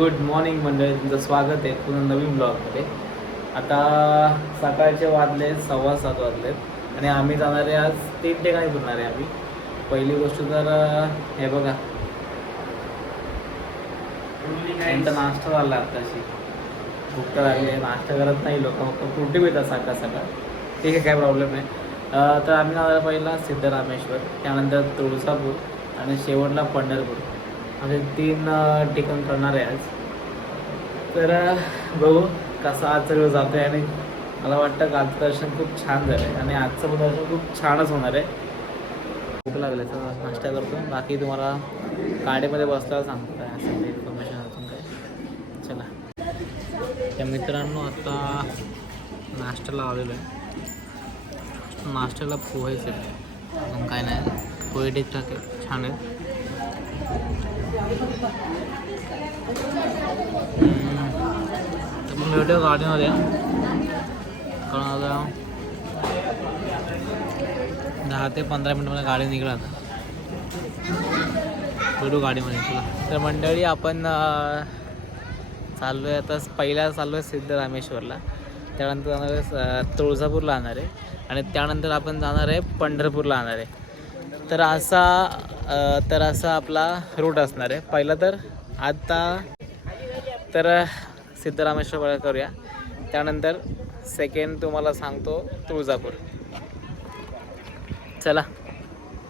Good morning मंडळी, तुमचं स्वागत आहे पुन्हा नवीन ब्लॉगमध्ये. आता सकाळचे वाजले 7:15 वाजलेत आणि आम्ही जाणार आहे आज 3 ठिकाणी फिरणार आहे आम्ही. पहिली गोष्ट तर हे बघा, त्यांचा नाश्ता झाला आताशी. भूक तर लागली आहे, नाश्ता करत नाही लोक, फक्त फ्रुटी पितात सकाळ सकाळ. ठीक आहे, काय प्रॉब्लेम नाही. तर आम्ही जाणार पहिला सिद्धरामेश्वर, त्यानंतर तुळजापूर आणि शेवटला पंढरपूर. असे 3 ठिकाण करणार आहे आज. तर बघू कसं आज सगळं जातं आहे. आणि मला वाटतं का आजचं दर्शन खूप छान झालं आहे आणि आजचं पण दर्शन खूप छानच होणार आहे. भूक लागले तर नाश्ता करतो, बाकी तुम्हाला गाडीमध्ये बसल्यावर सांगतो काय असेल इन्फॉर्मेशन अजून काय. चला त्या मित्रांनो, आता नाश्त्याला आलेलो आहे. नाश्त्याला पोहेच आहे, अजून काय नाही. पोहे ठीक-ठाक आहे, छान आहे. तर मग भेटूया गाडीमध्ये, कारण आता 10 ते 15 मिनिटामध्ये गाडी निघणार. भेटू गाडीमध्ये. चला तर मंडळी, आपण चाललो आहे आता. पहिला चाललो आहे सिद्धरामेश्वरला, त्यानंतर जाणार आहे तुळजापूरला जाणार आहे आणि त्यानंतर आपण जाणार आहे पंढरपूरला जाणार आहे. तर असा आपला रूट असणार आहे. पहिला तर आता तर सिद्धरामेश्वर करूया, त्यानंतर सेकंड तुम्हाला सांगतो तुळजापूर. चला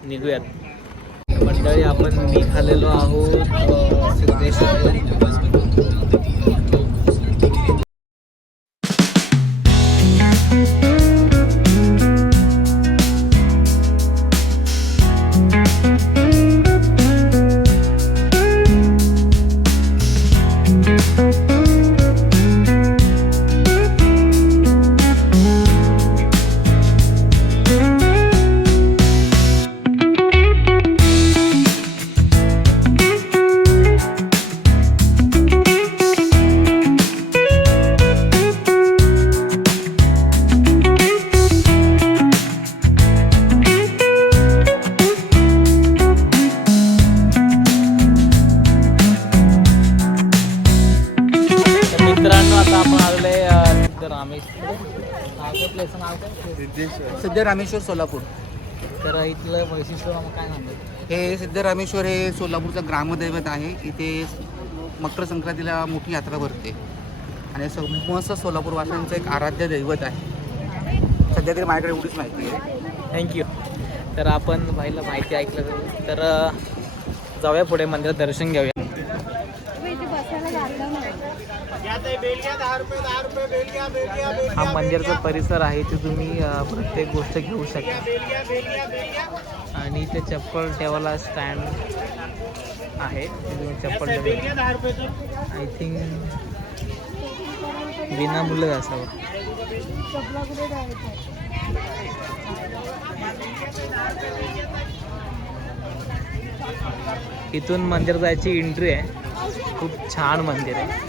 निघूयात मंडळी. आपण निघालेलो आहोत सिद्धेश्वर. सिद्धरामेश्वर सोलापूर. तर इथलं वैशिष्ट्य मग काय सांगतात? हे सिद्धरामेश्वर हे सोलापूरचं ग्रामदैवत आहे. इथे मकर संक्रांतीला मोठी यात्रा भरते आणि समस्त सोलापूरवासियांचं एक आराध्य दैवत आहे. सध्या तरी माझ्याकडे एवढीच माहिती आहे. थँक्यू. तर आपण पहिलं माहिती ऐकलं तर जाऊया पुढे, मंदिरात दर्शन घेऊया. हा मंदिराचा परिसर आहे, ते तुम्ही प्रत्येक गोष्ट घेऊ शकता. आणि इथे चप्पल ठेवायला स्टँड आहे, तुम्ही चप्पल ठेवा. आय थिंक विनामूल्य असावं. इथून मंदिर जायची एंट्री आहे. खूप छान मंदिर आहे.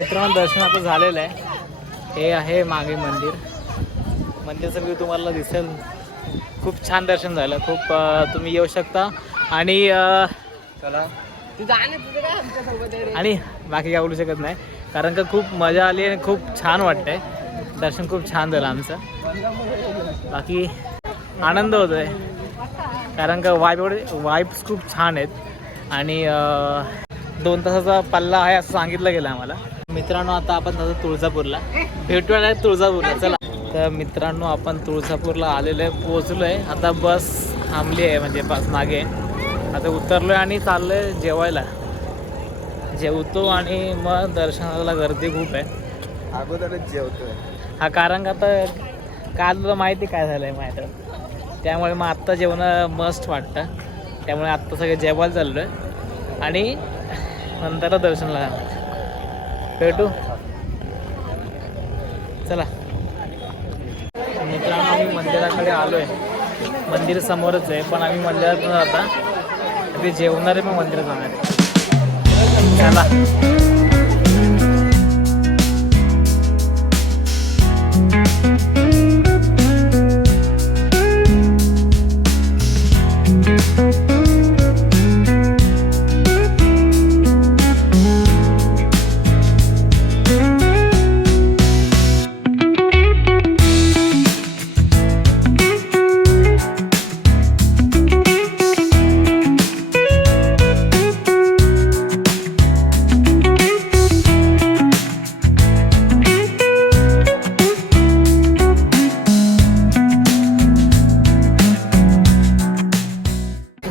मित्रांनो दर्शन आता झालेलं आहे. हे आहे मागे मंदिर. मंदिरचा व्ह्यू तुम्हाला दिसेल. खूप छान दर्शन झालं. खूप तुम्ही येऊ शकता आणि आणि बाकी काय बोलू शकत नाही कारण का खूप मजा आली आणि खूप छान वाटतंय. दर्शन खूप छान झालं आमचं. बाकी आनंद होतोय कारण का वाईब्स खूप छान आहेत आणि 2 तासाचा पल्ला आहे असं सांगितलं गेलं आम्हाला. मित्रांनो आता आपण जातो तुळजापूरला. भेटूया तुळजापूरला. चला तर मित्रांनो आपण तुळजापूरला आलेलो आहे. पोहोचलो आहे. आता बस थांबली आहे म्हणजे बस मागे. आता उतरलो आहे आणि चाललो आहे जेवायला. जेवतो आणि मग दर्शनाला गर्दी खूप आहे. अगोदरच जेवतोय. हा कारण का आता काल तुला माहिती काय झालं आहे माहीत. त्यामुळे मग आत्ता जेवणं मस्त वाटतं. त्यामुळे आत्ता सगळे जेवायला चाललो आहे आणि नंतर दर्शनाला भेटू. चला मित्रांनो आम्ही मंदिराकडे आलो आहे. मंदिर समोरच आहे पण आम्ही मंदिरात न जाता ते जेवणारे मग मंदिरात जाणार आहे. चला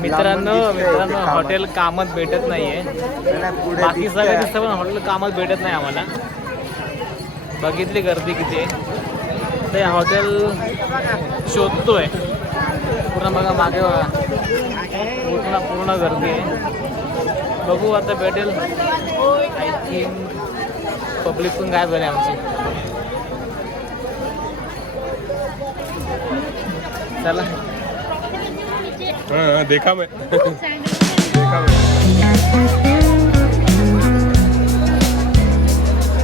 मित्रांनो हॉटेल कामात भेटत नाहीये. बाकी सगळं दिसतं पण हॉटेल कामात भेटत नाही आम्हाला. बघितली गर्दी किती आहे. ते हॉटेल शोधतोय. पूर्ण बघा मागे पूर्ण गर्दी आहे. बघू आता भेटेल. आय थिंक पब्लिक पण गायब झाली आमची. चला देखा मैं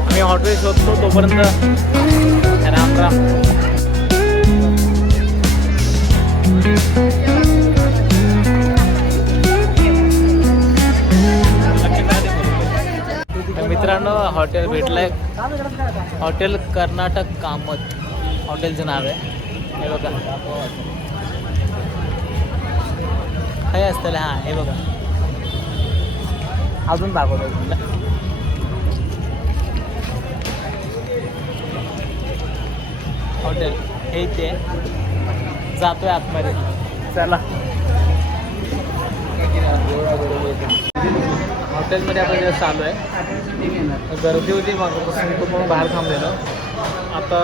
आम्ही हॉटेल शोधतो तोपर्यंत राम राम. मित्रांनो हॉटेल भेटलंय. हॉटेल कर्नाटक कामत हॉटेलचं नाव आहे. हे बघा काय असतं. हां हे बघा अजून दाखवतो तुला. हॉटेल हे इथे जातोय आतमध्ये. चला हॉटेलमध्ये आपण जस्ट आलो आहे. गर्दी होती मागपासून खूप म्हणून बाहेर थांबलेलो. आता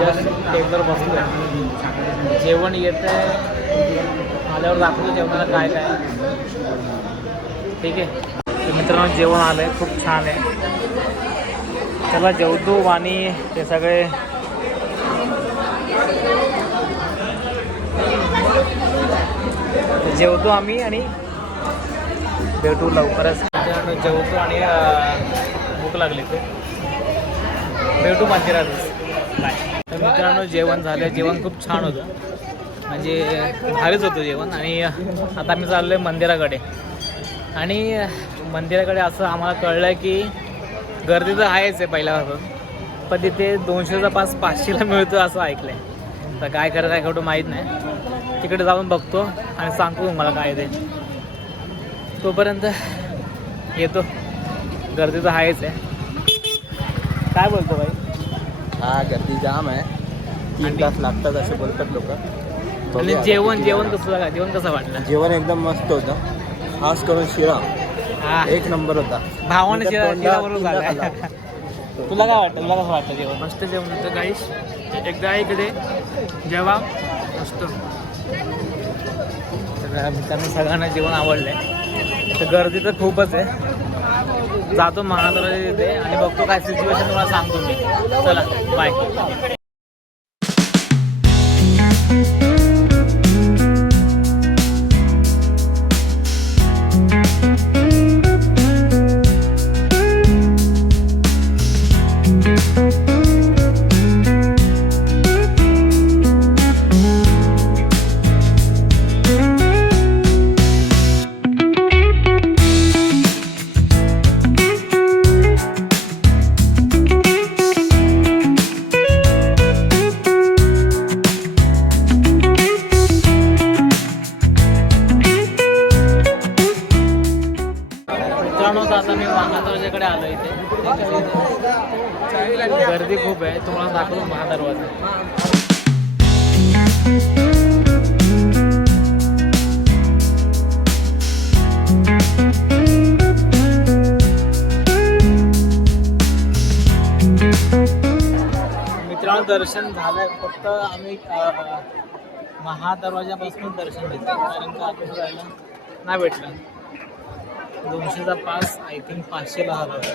जस्ट टेबलवर बसलो आहे. जेवण येतं आहे. आल्यावर दाखवतो जेवणाला काय काय. ठीक आहे तर मित्रांनो जेवण आलं आहे. खूप छान आहे. चला जेवतो आणि ते सगळे जेवतो आम्ही आणि भेटू लवकरच. जेवतो आणि भूक लागली ते भेटू मंदिरातच. बाय. तर मित्रांनो जेवण झालं. जेवण खूप छान होतं म्हणजे भारीच होतं जेवण. आणि आता आम्ही चाललो आहे मंदिराकडे. आणि मंदिराकडे असं आम्हाला कळलं की गर्दी तर आहेच आहे पहिल्यापासून पण तिथे 200चा पास 500ला मिळतो असं ऐकलं आहे. तर काय खरं काय खोटं माहीत नाही. तिकडे जाऊन बघतो आणि सांगतो तुम्हाला काय ते. तोपर्यंत येतो. गर्दी तर आहेच आहे. काय बोलतो भाई. हा गर्दी जाम आहे. 3 तास लागतात असं बोलतात लोक. आणि जेवण कसं वाटलं. जेवण एकदम मस्त होतं. खास करून शिरा हा एक नंबर होता. भावाने शिरा बरोबर झाला. तुला काय वाटतं. तुला कसं वाटतं जेवण. मस्त जेवण होतं गाईस. एकदा इकडे जेवा मस्त. तर मित्रांनो सगळ्यांना जेवण आवडलं आहे. तर गर्दी तर खूपच आहे. जातो महाराष्ट्राला तिथे आणि बघतो काय सिच्युएशन तुम्हाला सांगतो मी. चला बाय. दाखवतो महादरवाजा. मित्रांनो दर्शन झालंय, फक्त आम्ही महादरवाजापासून दर्शन घेतलं कारण का आपण जायला नाही भेटलं. 200चा पास आय थिंक 500ला हवा होता,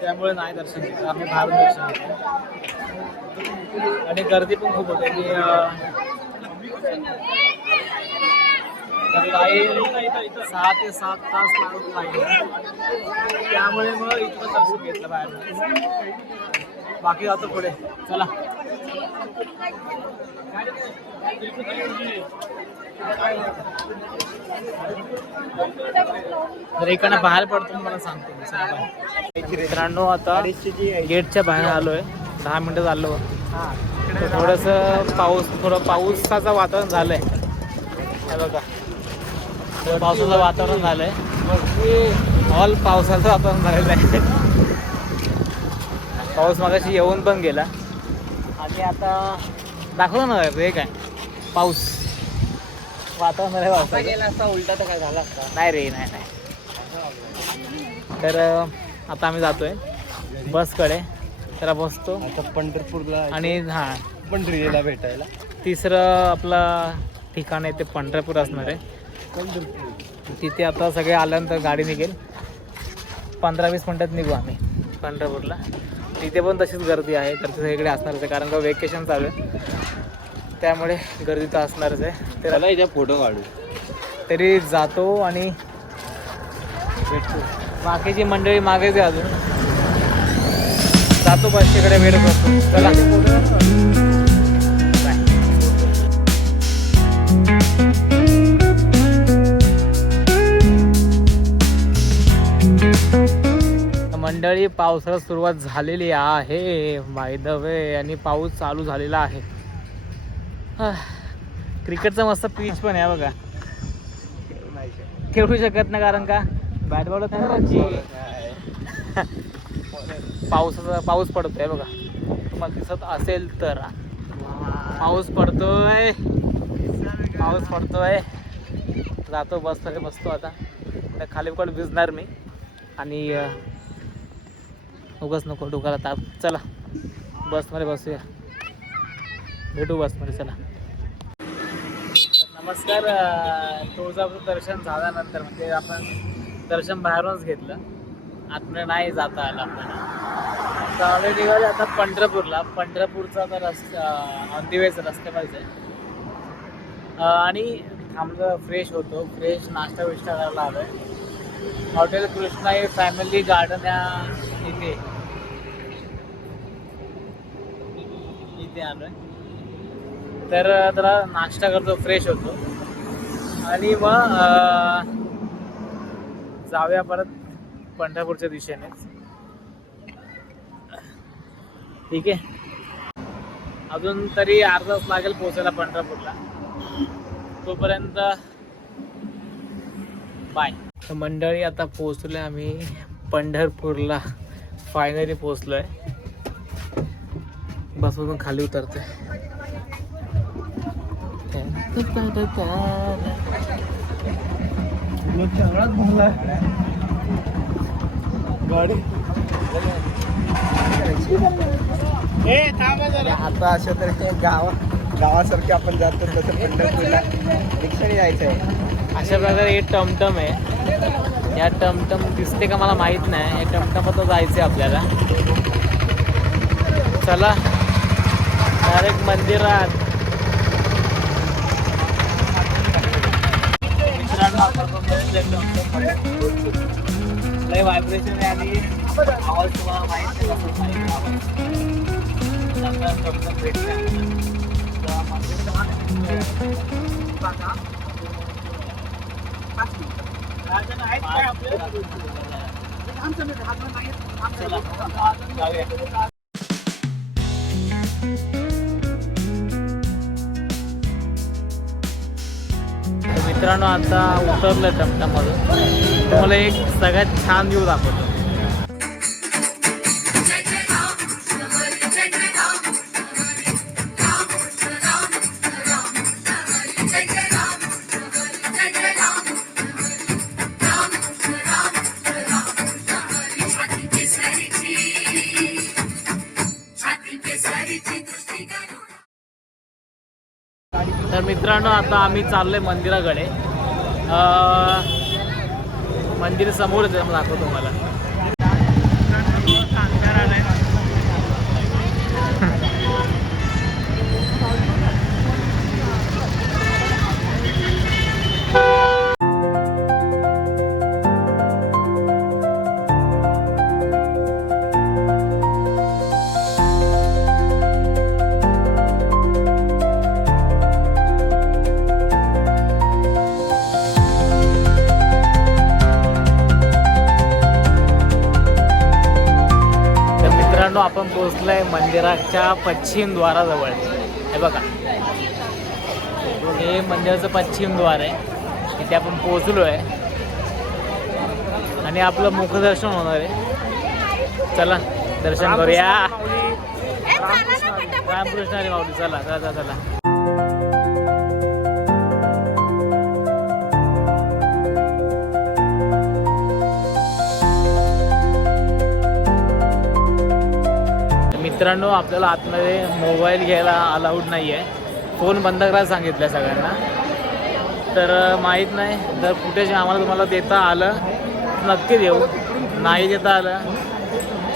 त्यामुळे नाही दर्शन घेतलं. आम्ही बाहेरून दर्शन घेतलं आणि गर्दी पण खूप होते की लाईन 6 ते 7 तास लागत लागले, त्यामुळे मग इथं दर्शन घेतलं बाहेर. बाकी जातो पुढे, चला. जर इकडनं बाहेर पडतो मला सांगतो. मित्रांनो आता गेटच्या बाहेर आलोय, 10 मिनिटं झालो. थोडं पावसाचं वातावरण झालंय, हे बघा पावसाचं वातावरण झालंय. ऑल पावसाचं वातावरण झालेलं आहे. पाऊस मगाशी येऊन पण गेला आणि आता दाखवलं ना रे काय पाऊस वातावरण झालं. पावसा गेला असता उलटा तर काय झाला असता. नाही रे, नाही. तर आता आम्ही जातोय बसकडे, त्याला बसतो आता पंढरपूरला आणि हां पंढरीला भेटायला. तिसरं आपला ठिकाण आहे ते पंढरपूर असणार आहे. तिथे आता सगळे आल्यानंतर गाडी निघेल. 15-20 मिनटात निघू आम्ही पंढरपूरला. तिथे पण तशीच गर्दी आहे, गर्दी सगळीकडे असणारच आहे कारण का वेकेशन चालू आहे, त्यामुळे गर्दी तर असणारच आहे. त्याला इथे फोटो काढू तरी जातो आणि भेटतो. बाकीची मंडळी मागेच आहे अजून. जातो बसच्याकडे, वेट करतो. चला मंडळी, पावसाला सुरुवात झालेली आहे बाय द वे आणि पाऊस चालू झालेला आहे. क्रिकेटचा मस्त पिच पण आहे बघा. खेळू शकत नाही कारण का बॅट बॉल पाऊस पडतोय बघा, तुम्हाला दिसत असेल तर. पाऊस पडतोय. जातो बसमध्ये बसतो आता. खाली पण भिजणार मी आणि उगाच नको डोक्याला ताप. चला बसमध्ये बसूया, भेटू बसमध्ये. चला नमस्कार. तुळजापूर दर्शन झाल्यानंतर म्हणजे आपण दर्शन बाहेरूनच घेतलं, आतमध्ये नाही जाता आलं आपल्याला. तर आम्ही निघाले आता पंढरपूरला. पंढरपूरचा आता रस्ता ऑन दी वेचा रस्त्यावरच आहे आणि थांबलं, फ्रेश होतो. फ्रेश नाश्ता विष्टा करायला आलो आहे. हॉटेल कृष्णाई फॅमिली गार्डन या इथे आलो आहे. तर जरा नाश्ता करतो, फ्रेश होतो आणि मग जाऊया परत पंढरपूरच्या दिशेनेच. ठीक आहे, अजून तरी अर्धा तास लागेल पोहोचायला पंढरपूरला. तोपर्यंत बाय. मंडळी आता पोहोचलोय आम्ही पंढरपूरला. फायनली पोहोचलोय. बसमधून खाली उतरतोय. आता अशा तऱ्हे गावासारखे आपण जातो तसं पंढरपूरला रिक्षाने जायचं आहे. अशा प्रकारे हे टमटम आहे. या टमटम दिसते का मला माहित नाही. या टमटमात जायचं आहे आपल्याला. चला डायरेक्ट मंदिरात. लय व्हायब्रेशन आहे आणि आवाज तुम्हाला माहित नाही. मित्रांनो आता उतरलं टमटममधून. तुम्हाला एक सगळ्यात छान व्ह्यू दाखवतो. तर मित्रांनो आता आम्ही चाललोय मंदिराकडे. मंदिर समोरच आहे, दाखवतो तुम्हाला. आपण पोहोचलोय मंदिराच्या पश्चिम द्वाराजवळ. हे बघा, हे मंदिराचं पश्चिम द्वार आहे. इथे आपण पोहोचलो आहे आणि आपलं मुखदर्शन होणार आहे. चला दर्शन करूया. रामकृष्ण हरी माऊली. चला चला चला. मित्रांनो आपल्याला आतमध्ये मोबाईल घ्यायला अलाउड नाही आहे. फोन बंद करायला सांगितलं सगळ्यांना. तर माहीत नाही, जर फुटेज आम्हाला तुम्हाला देता आलं नक्की देऊ, नाही देता आलं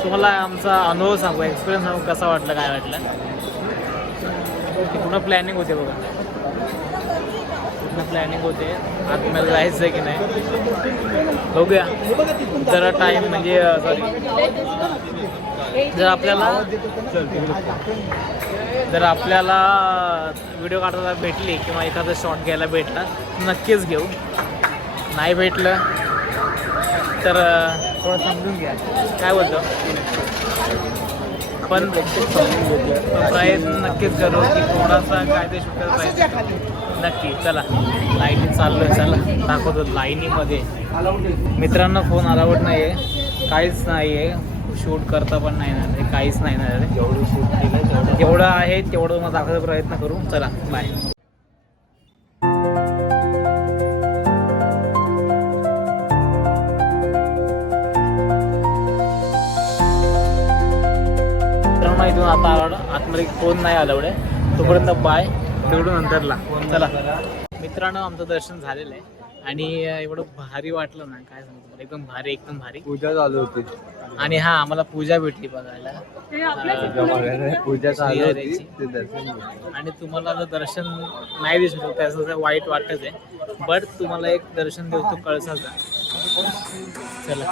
तुम्हाला आमचा अनुभव सांगू, एक्सपिरियन्स सांगू कसा वाटलं काय वाटलं. पूर्ण प्लॅनिंग होते बघा, पूर्ण प्लॅनिंग होते आतमध्ये जायचं आहे की नाही बघूया. जरा टाईम म्हणजे सॉरी, जर आपल्याला व्हिडिओ काढायला भेटली किंवा एखादा शॉट घ्यायला भेटला नक्कीच घेऊ. नाही भेटलं तर थोडं समजून घ्या, काय बोलतो. पण प्रयत्न नक्कीच करू की थोडासा कायदे शूट करायला पाहिजे नक्की. चला लाईनी चाललो आहे, चला दाखवतो लाईनीमध्ये. मित्रांनो फोन अलाउड नाही आहे, काहीच नाही आहे, शूट करता पण नाही ना, काहीच नाही ना. जेवढं शूट केलं जेवढं आहे तेवढं मग दाखवायचा प्रयत्न करू. चला बाय. मित्रांनो इथून आता आतमध्ये फोन नाही आला एवढे, तोपर्यंत बाय, तेवढं नंतरला. चला मित्रांनो आमचं दर्शन झालेलं आहे आणि एवढं भारी वाटलं ना, काय सांगतो मला, एकदम भारी, एकदम भारी. पूजा चालू होती आणि हा आम्हाला पूजा भेटली बघायला. पूजा चालू होती, ते दर्शन. आणि तुम्हाला जर दर्शन नाही दिसू शकतं असं वाईट वाटतच आहे, बट तुम्हाला एक दर्शन देतो कळसाचा. चला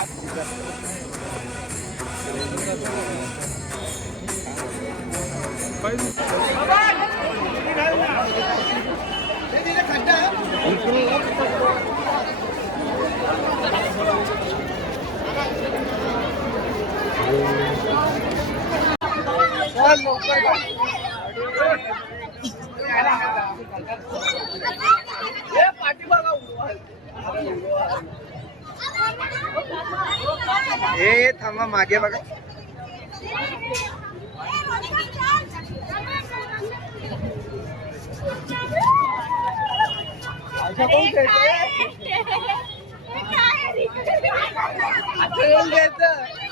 हे थांबा, मागे बघा.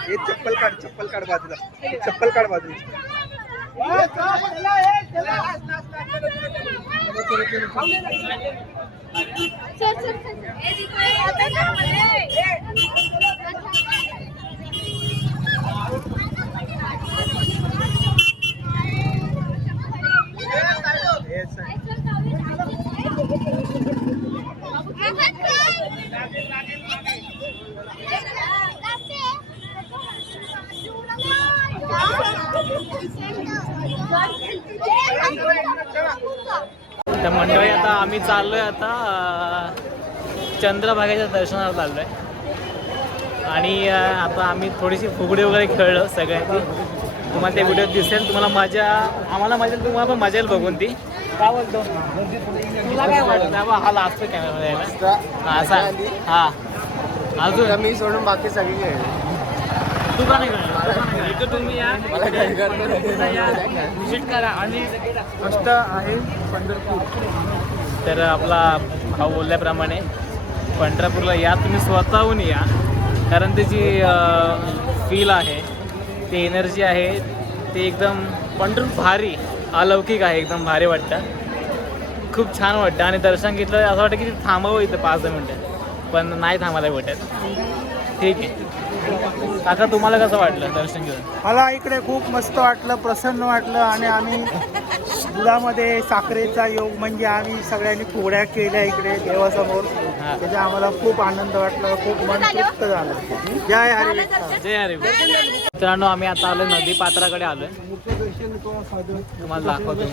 हे चप्पल काढ बाजूला, चप्पल काढ बाजूला. तर मंडळी आता आम्ही चाललोय आता चंद्रभागेच्या दर्शनाला चाललोय. आणि आता आम्ही थोडीशी फुगडी वगैरे खेळलो सगळ्यांची. तुम्हाला ते व्हिडिओ दिसेल, तुम्हाला मजा, आम्हाला मजा, तुम्हाला पण मजा येईल बघून ती. काय बोलतो तुला काय वाटतं? हा लास्ट कॅमेरा यायला असा. हा अजून मी सोडून बाकी सगळी खेळले. तू का नाही करणार? इथं तुम्ही या, व्हिजिट करा. आणि मस्त आहे पंढरपूर. तर आपला भाऊ बोलल्याप्रमाणे पंढरपूरला या, तुम्ही स्वतःहून या, कारण त्याची फील आहे, ती एनर्जी आहे, ते एकदम पंढरपूर भारी अलौकिक आहे, एकदम भारी वाटतं. खूप छान वाटतं आणि दर्शन घेतलं असं वाटतं की थांबावं इथं 5-10 मिनटं, पण नाही थांबायला भेटत. ठीक आहे. आता तुम्हाला कसं वाटलं दर्शन घेऊन? मला इकडे खूप मस्त वाटलं, प्रसन्न वाटलं आणि आम्ही दुधामध्ये साखरेचा योग म्हणजे आम्ही सगळ्यांनी पोळ्या केल्या इकडे देवासमोर. हां. त्याचा आम्हाला खूप आनंद वाटला, खूप मन तृप्त झालं. जय हरी विठ्ठल. जय हरी. मित्रांनो आम्ही आता आलोय नदी पात्राकडे आलोय, तुम्हाला दाखवतो.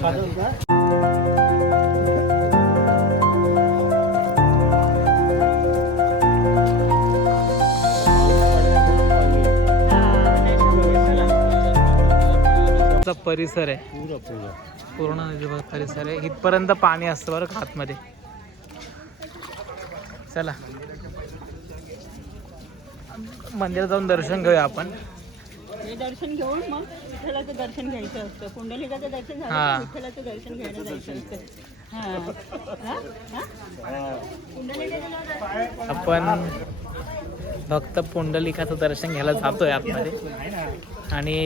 परिसर आहे पूर्ण नदीचा परिसर आहे, इथपर्यंत पाणी असतं बरं का आतमध्ये. चला मंदिरात जाऊन दर्शन घेऊया आपण. हे दर्शन घेऊन मग विठ्ठलाचं दर्शन घ्यायचं असतं. पुंडलिकाचं दर्शन झालं हां. की विठ्ठलाचं दर्शन घ्यायला जायचं असतं. हां. पुंडलिकाचं आपण फक्त पुंडलिकाचं दर्शन घ्यायला जातोय आतमध्ये आणि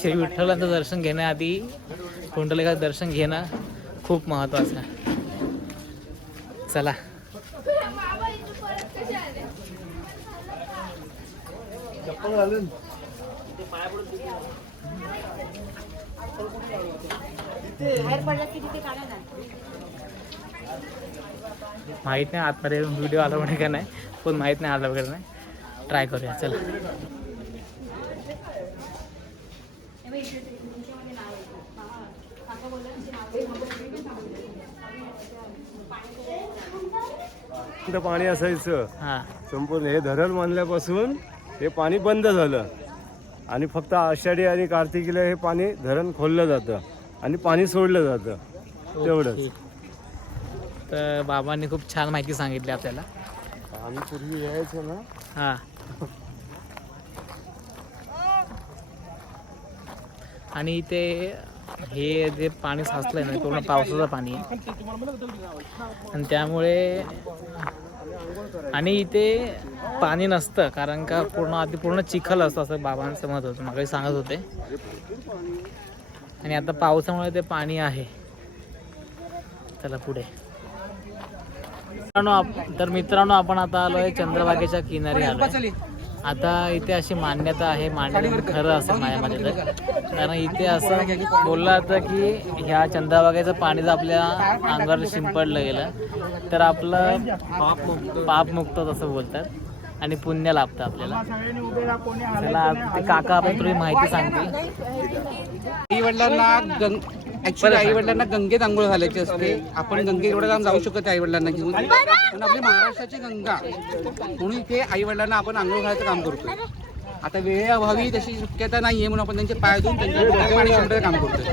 श्री विठ्ठलाचं दर्शन घेण्याआधी पुंडलिकाचं दर्शन घेणं खूप महत्त्वाचं आहे. चला माहीत नाही आतमध्ये व्हिडिओ आला वगैरे का नाही, पण माहीत नाही आला वगैरे नाही. ट्राय करूया. चला पाणी असायचं हां संपूर्ण. हे धरण बांधल्यापासून हे पाणी बंद झालं आणि फक्त आषाढी आणि कार्तिकीला हे पाणी धरण खोललं जातं आणि पाणी सोडलं जातं, तेवढंच. ओके. तर बाबांनी खूप छान माहिती सांगितली आपल्याला. आम्ही पूर्वी यायचो ना, हां आणि इथे हे जे पाणी साचलंय ना पूर्ण पावसाचं पाणी आहे आणि त्यामुळे आणि इथे पाणी नसतं कारण का पूर्ण चिखल असतं असं बाबांचं मत होतं, मागे सांगत होते. आणि आता पावसामुळे ते पाणी आहे. चला पुढे. तर मित्रांनो आपण आता आलो आहे चंद्रभागेच्या किनारी आलो आहे. आता इथे अशी मान्यता आहे, मान्यता खरं असेल माझ्या मते तर, कारण इथे असं बोललं जातं की ह्या चंद्रभागेचं पाणी जर आपल्या अंगावर शिंपडलं गेलं तर आपलं पापमुक्त असं बोलतात आणि पुण्य लाभतं आपल्याला. चला ते काका आपण थोडी माहिती सांगतील. आई वडिलांना ऍक्च्युली आई वडिलांना गंगेत आंघोळ घालायची असते. आपण गंगेत एवढं लांब जाऊ शकत आई वडिलांना घेऊन, पण आपली महाराष्ट्राची गंगा म्हणून इथे आई वडिलांना आपण आंघोळ घालायचं काम करतोय. आता वेळेअभावी तशी शक्यता नाहीये म्हणून आपण त्यांचे पाय धुवून त्यांच्या पाणी शिंपडायचं काम करतोय.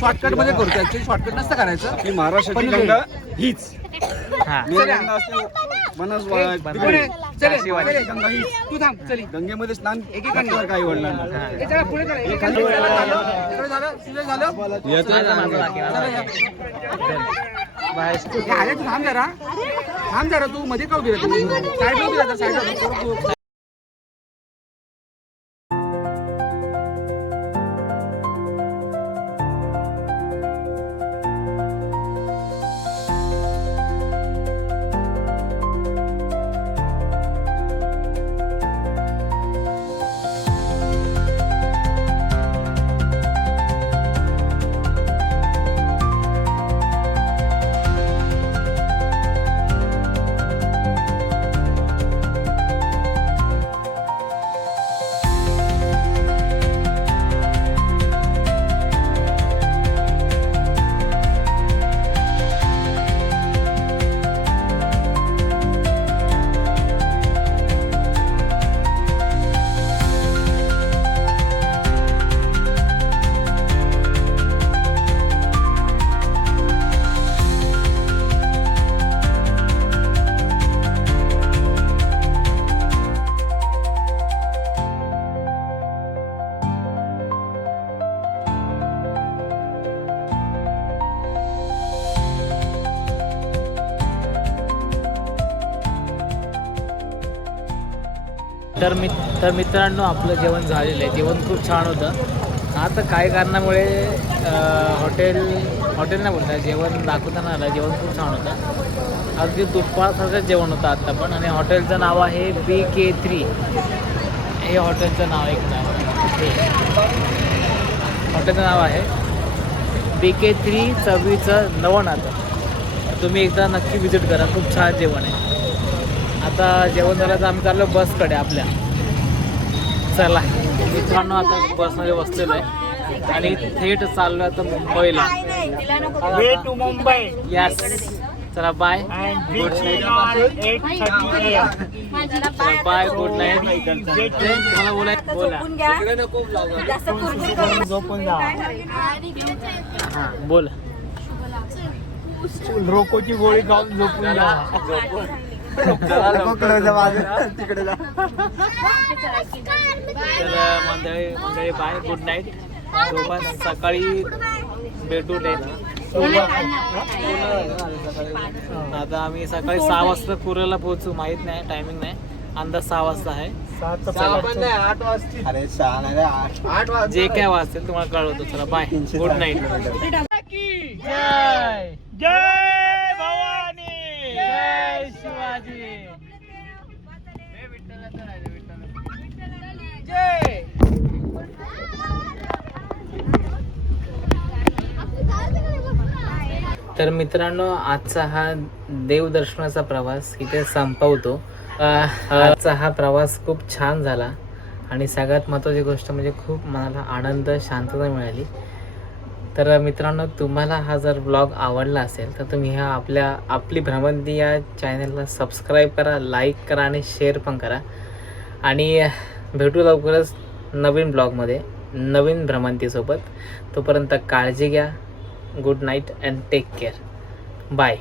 शॉर्टकट मध्ये करतोय. ऍक्च्युली शॉर्टकट नसतं करायचं. ही महाराष्ट्राची गंगा हीच. हां मेन गंगा असते मनस गंगा ही तू थांब चली. गंगेमध्ये स्नान एकेकांना काही वडिलांना हे चला पुढे चला. एकेकांना इकडे झालं सुजय झालं. हे आले तू थांब जरा तू मध्ये का उभी राहते? साईडला उभी राहते, साईडला. तर मित्रांनो आपलं जेवण झालेलं आहे. जेवण खूप छान होतं आता काही कारणामुळे हॉटेल नाही बोलता, जेवण दाखवताना आलं, जेवण खूप छान होतं. अगदी दुपारसारखं जेवण होतं आत्ता पण. आणि हॉटेलचं नाव आहे BK3. हे हॉटेलचं नाव एक नाव हॉटेलचं नाव आहे BK3 चवीचं नवनाथ. तुम्ही एकदा नक्की विजिट करा, खूप छान जेवण आहे. आता जेवण झालं तर आम्ही चाललो बसकडे आपल्या. चला मित्रांनो, आता बसमध्ये बसलेलो आहे आणि थेट चाललो आता मुंबईला. वे टू मुंबई यस, चला bye, good night. Bye, good night. तुम्हाला बोला. झोपून जा. हां बोल. रोकोची गोळी खाऊन झोपून जा. तिकडे जा. तर मंडळी बाय, गुड नाईट. सोबत सकाळी भेटू नये. आता आम्ही सकाळी 6 वाजता कुर्ल्याला पोहोचू. माहीत नाही, टायमिंग नाही, अंदाज 6 वाजता आहे. 8 वाजतील. अरे 6 नाही, 8 जे काय वाजतील तुम्हाला कळवतो. चला बाय, गुड नाईट. जय जय भवानी, जय शिवाजी. तर मित्रांनो, आजचा हा देवदर्शनाचा प्रवास इथे संपवतो. आजचा हा प्रवास खूप छान झाला आणि सगळ्यात महत्त्वाची गोष्ट म्हणजे खूप मनाला आनंद, शांतता मिळाली. तर मित्रांनो, तुम्हाला हा जर ब्लॉग आवडला असेल तर तुम्ही आपली भ्रमंती या चॅनलला सबस्क्राईब करा, लाईक करा आणि शेअर पण करा. आणि भेटू लवकरच नवीन ब्लॉगमध्ये, नवीन भ्रमंतीसोबत. तोपर्यंत काळजी घ्या. Good night and take care. Bye.